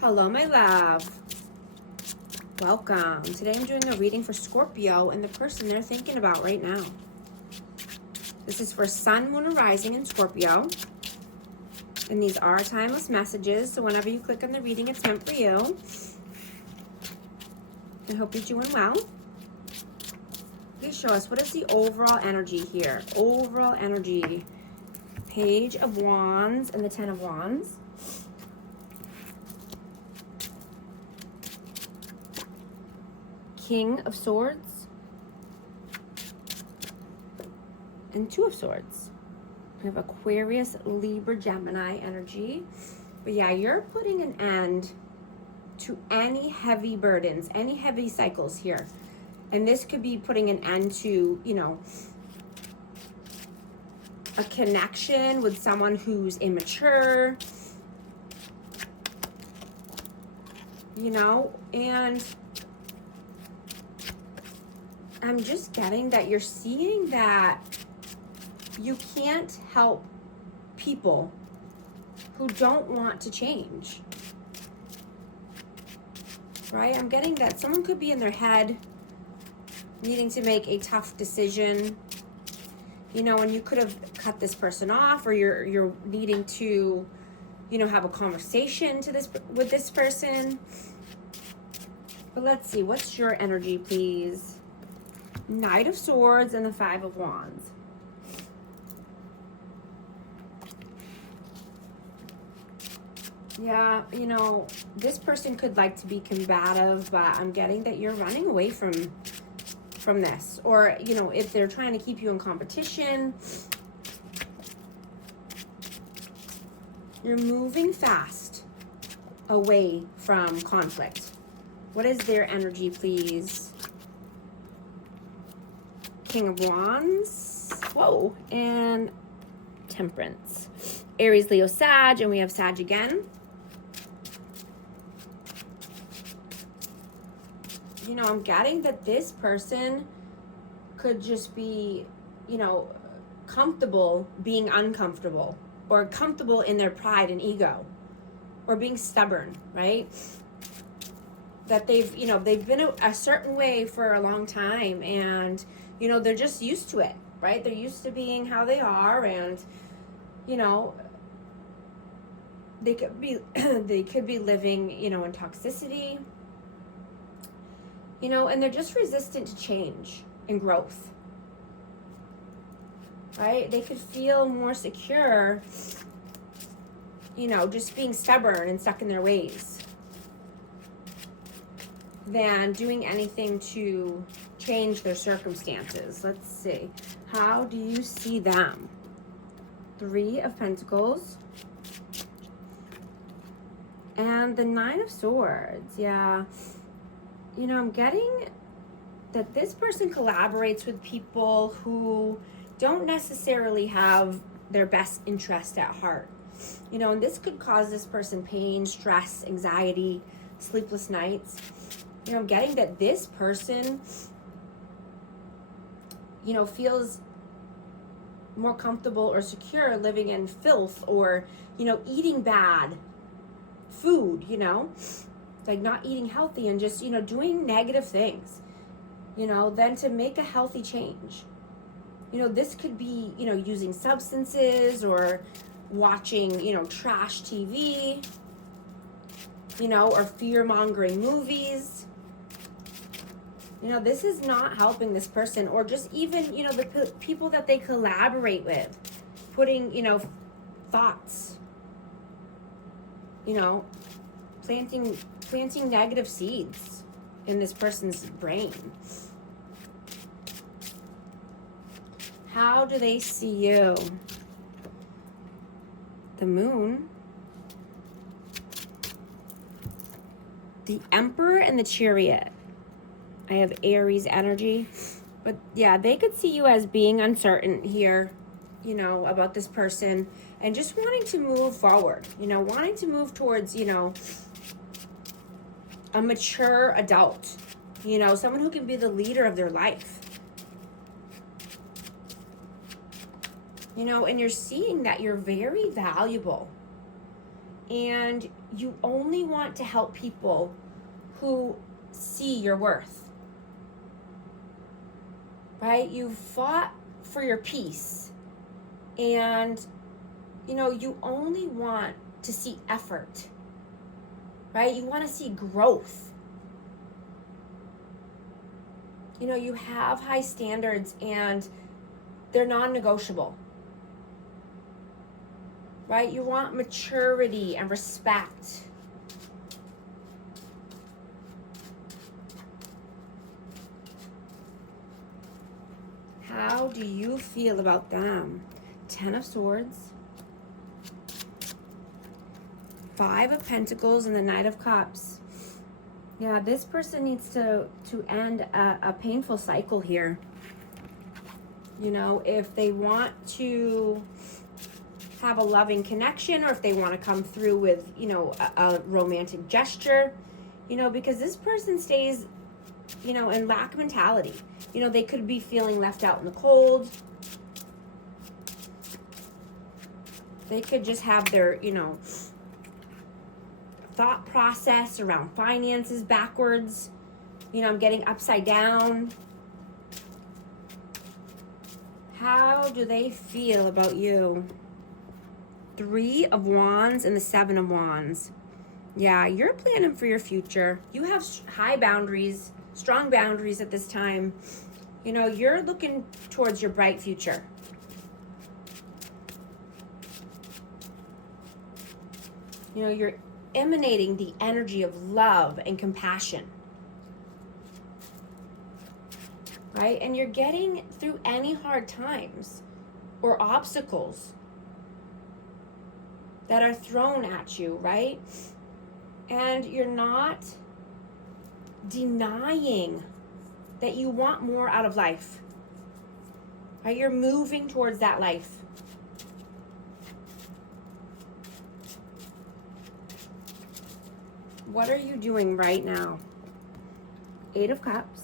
Hello, my love. Welcome. Today I'm doing a reading for Scorpio and the person they're thinking about right now. This is for Sun, Moon, and Rising in Scorpio. And these are timeless messages, so whenever you click on the reading, it's meant for you. I hope you're doing well. Please show us, what is the overall energy here? Overall energy. Page of Wands and the Ten of Wands. King of Swords and Two of Swords. We have Aquarius, Libra, Gemini energy. But yeah, you're putting an end to any heavy burdens, any heavy cycles here. And this could be putting an end to, you know, a connection with someone who's immature, you know, and I'm just getting that you're seeing that you can't help people who don't want to change, right? I'm getting that someone could be in their head needing to make a tough decision, you know, and you could have cut this person off, or you're needing to, you know, have a conversation with this person. But let's see, what's your energy, please? Knight of Swords and the Five of Wands. Yeah, you know, this person could like to be combative, but I'm getting that you're running away from this. Or, you know, if they're trying to keep you in competition, you're moving fast away from conflict. What is their energy, please? King of Wands, whoa, and Temperance. Aries, Leo, Sag, and we have Sag again. You know, I'm getting that this person could just be, you know, comfortable being uncomfortable, or comfortable in their pride and ego, or being stubborn, right? That they've, you know, they've been a certain way for a long time, and you know, they're just used to it, right? They're used to being how they are, and, you know, they could be living, you know, in toxicity, you know, and they're just resistant to change and growth, right? They could feel more secure, you know, just being stubborn and stuck in their ways, than doing anything to change their circumstances. Let's see. How do you see them? Three of Pentacles. And the Nine of Swords. Yeah. You know, I'm getting that this person collaborates with people who don't necessarily have their best interest at heart. You know, and this could cause this person pain, stress, anxiety, sleepless nights. You know, I'm getting that this person, you know, feels more comfortable or secure living in filth, or, you know, eating bad food, you know, like not eating healthy and just, you know, doing negative things, you know, than to make a healthy change. You know, this could be, you know, using substances or watching, you know, trash TV, you know, or fear-mongering movies. You know, this is not helping this person, or just even, you know, the people that they collaborate with, putting, you know, thoughts, you know, planting negative seeds in this person's brain. How do they see you? The Moon, the Emperor, and the Chariot. I have Aries energy, but yeah, they could see you as being uncertain here, you know, about this person, and just wanting to move forward, you know, wanting to move towards, you know, a mature adult, you know, someone who can be the leader of their life. You know, and you're seeing that you're very valuable. and you only want to help people who see your worth, right? You fought for your peace, and you only want to see effort, right? You want to see growth. You have high standards, and they're non-negotiable, right? You want maturity and respect. How do you feel about them? 10 of Swords, 5 of Pentacles, and the Knight of Cups. Yeah, this person needs to end a painful cycle here. If they want to have a loving connection, or if they want to come through with, a romantic gesture, because this person stays, in lack mentality. They could be feeling left out in the cold. They could just have their, thought process around finances backwards. I'm getting upside down. How do they feel about you? 3 of Wands and the 7 of Wands. Yeah, you're planning for your future. You have high boundaries, strong boundaries at this time. You're looking towards your bright future. You're emanating the energy of love and compassion, right? And you're getting through any hard times or obstacles that are thrown at you, right? And you're not denying that you want more out of life, right? You're moving towards that life. What are you doing right now? 8 of Cups,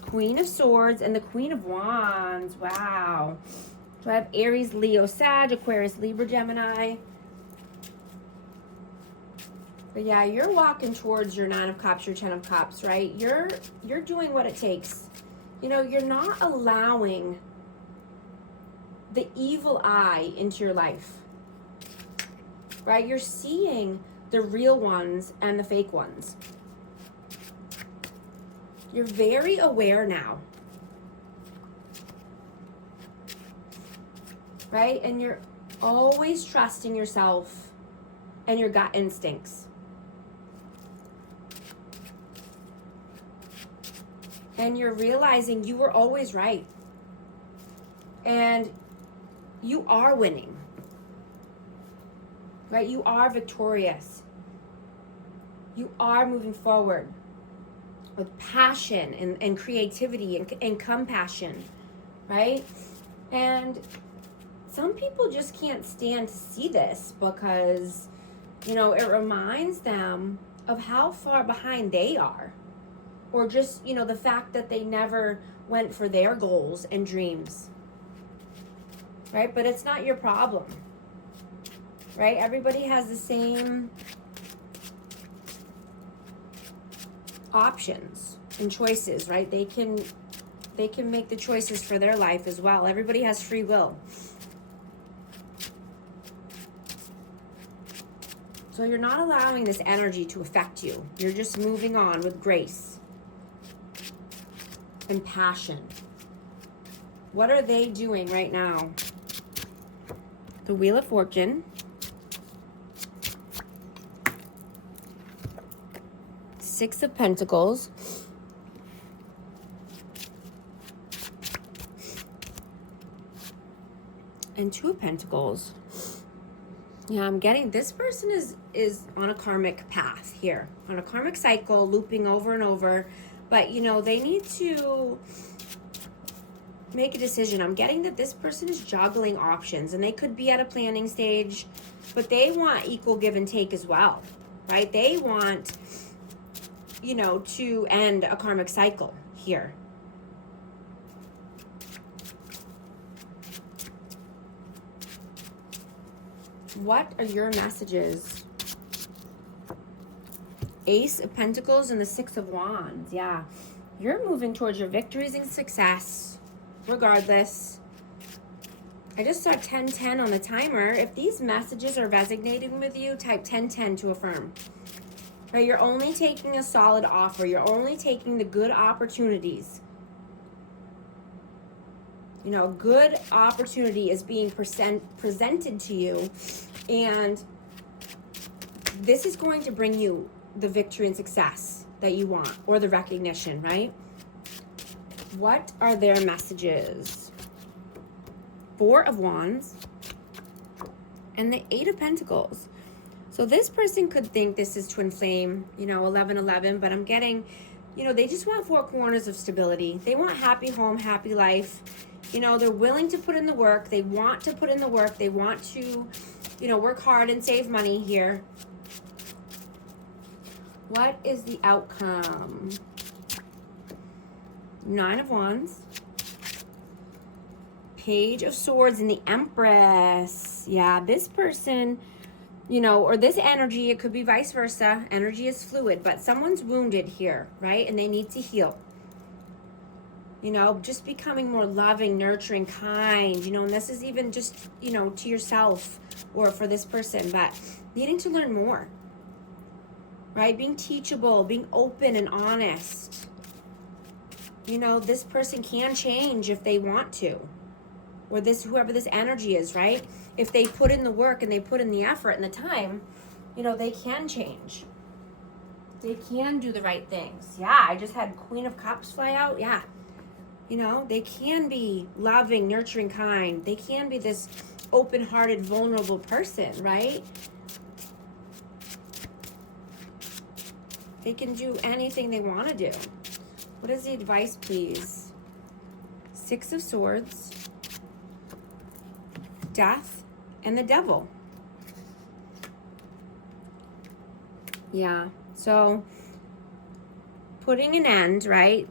Queen of Swords, and the Queen of Wands. Wow. So I have Aries, Leo, Sag, Aquarius, Libra, Gemini. But yeah, you're walking towards your 9 of Cups, your 10 of Cups, right? You're doing what it takes. You're not allowing the evil eye into your life, right? You're seeing the real ones and the fake ones. You're very aware now, right? And you're always trusting yourself and your gut instincts. And you're realizing you were always right. And you are winning, right? You are victorious. You are moving forward with passion and creativity and compassion, right? And some people just can't stand to see this because, it reminds them of how far behind they are. Or just, the fact that they never went for their goals and dreams, right? But it's not your problem, right? Everybody has the same options and choices, right? They can make the choices for their life as well. Everybody has free will. So you're not allowing this energy to affect you. You're just moving on with grace and passion. What are they doing right now? The Wheel of Fortune, 6 of Pentacles, and 2 of Pentacles. Yeah, I'm getting this person is on a karmic path here, on a karmic cycle, looping over and over. But, they need to make a decision. I'm getting that this person is juggling options, and they could be at a planning stage, but they want equal give and take as well, right? They want, to end a karmic cycle here. What are your messages? Ace of Pentacles and the Six of Wands. Yeah. You're moving towards your victories and success, regardless. I just saw 1010 on the timer. If these messages are resonating with you, type 1010 to affirm. Right? You're only taking a solid offer. You're only taking the good opportunities. You know, good opportunity is being presented to you, and this is going to bring you the victory and success that you want, or the recognition, right? What are their messages? Four of Wands and the Eight of Pentacles. So this person could think this is twin flame, you know, 1111, but I'm getting, you know, they just want four corners of stability. They want happy home, happy life. You know, they're willing to put in the work. They want to put in the work. They want to, you know, work hard and save money here. What is the outcome? Nine of Wands. Page of Swords and the Empress. Yeah, this person, you know, or this energy, it could be vice versa. Energy is fluid, but someone's wounded here, right? And they need to heal. You know, just becoming more loving, nurturing, kind, you know, and this is even just, you know, to yourself or for this person, but needing to learn more, right? Being teachable, being open and honest. You know, this person can change if they want to, or this, whoever this energy is, right? If they put in the work and they put in the effort and the time, you know, they can change. They can do the right things. Yeah, I just had Queen of Cups fly out. Yeah. You know, they can be loving, nurturing, kind. They can be this open-hearted, vulnerable person, right? They can do anything they want to do. What is the advice, please? Six of Swords, Death, and the Devil. Yeah, so putting an end, right?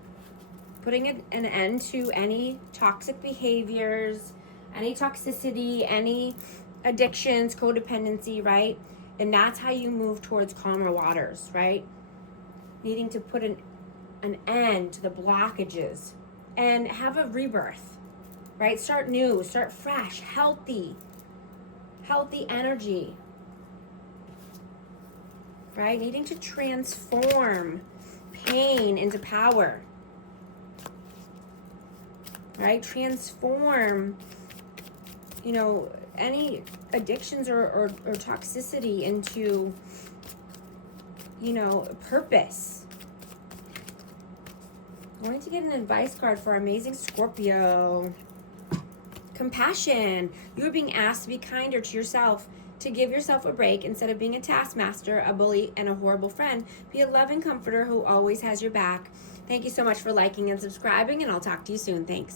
Putting an end to any toxic behaviors, any toxicity, any addictions, codependency, right? And that's how you move towards calmer waters, right? Needing to put an end to the blockages and have a rebirth, right? Start new, start fresh, healthy energy, right? Needing to transform pain into power. Right? Transform, you know, any addictions or toxicity into, you know, purpose. I'm going to get an advice card for amazing Scorpio. Compassion. You are being asked to be kinder to yourself, to give yourself a break instead of being a taskmaster, a bully, and a horrible friend. Be a loving comforter who always has your back. Thank you so much for liking and subscribing, and I'll talk to you soon. Thanks.